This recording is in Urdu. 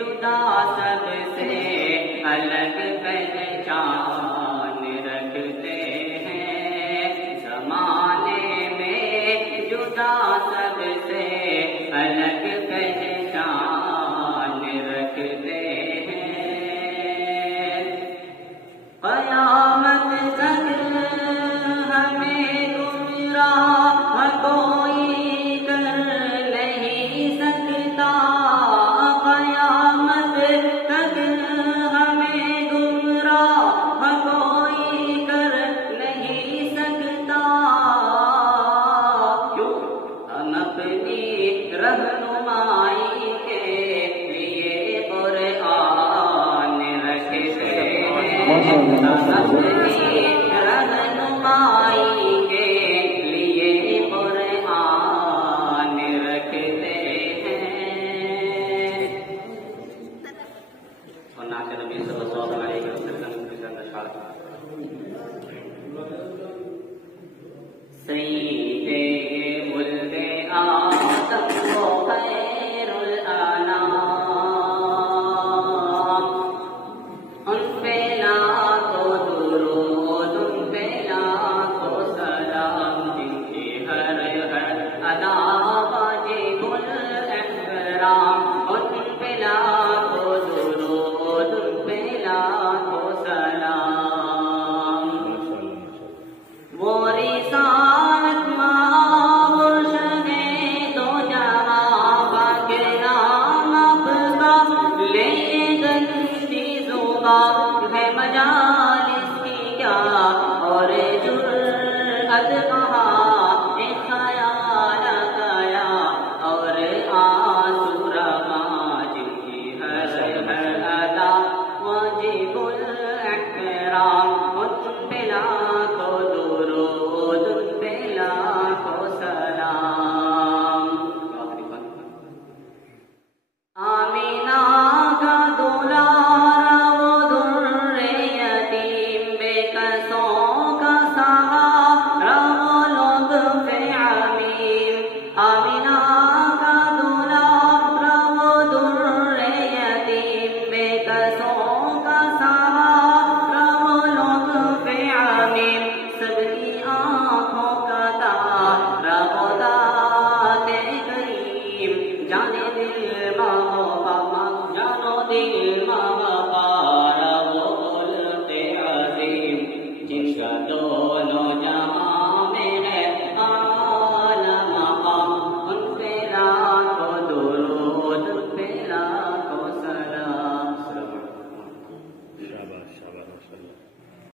جدا سب سے الگ پہچان رکھتے ہیں، زمانے میں جدا سب سے الگ پہچان رکھتے ہیں، قیامت تک ہمیں گمراہ کوئی کر نہیں سکتا، قیامت تک ہمیں گمراہ کوئی کر نہیں سکتا، کیوں ہم اپنی رہنمائی کے لیے قرآن رکھتے ہیں، ہم اپنی رہنمائی کے لیے قرآن رکھتے ہیں۔ اور نعت نبی صلی اللہ علیہ وسلم کی اشعار، سید ولد آدم و خیر الانام، ان پہ لاکھوں درود، ان پہ لاکھوں سلام، جن کی ہر ادا واجب الاحترام، ان پہ لاکھوں درود، ان پہ لاکھوں سلام، وہ رسالت مرشد دو جہاں پاک نام آپ کا، لے گندی زبان ہے مجالس کی کیا، اور جرأت کہاں خیال کیا، اور آنسو رواں جن کی ہر ادا واجب الاحترام، ان پہ لاکھوں درود، ان پہ لاکھوں سلام۔ آمینہ کا دولہ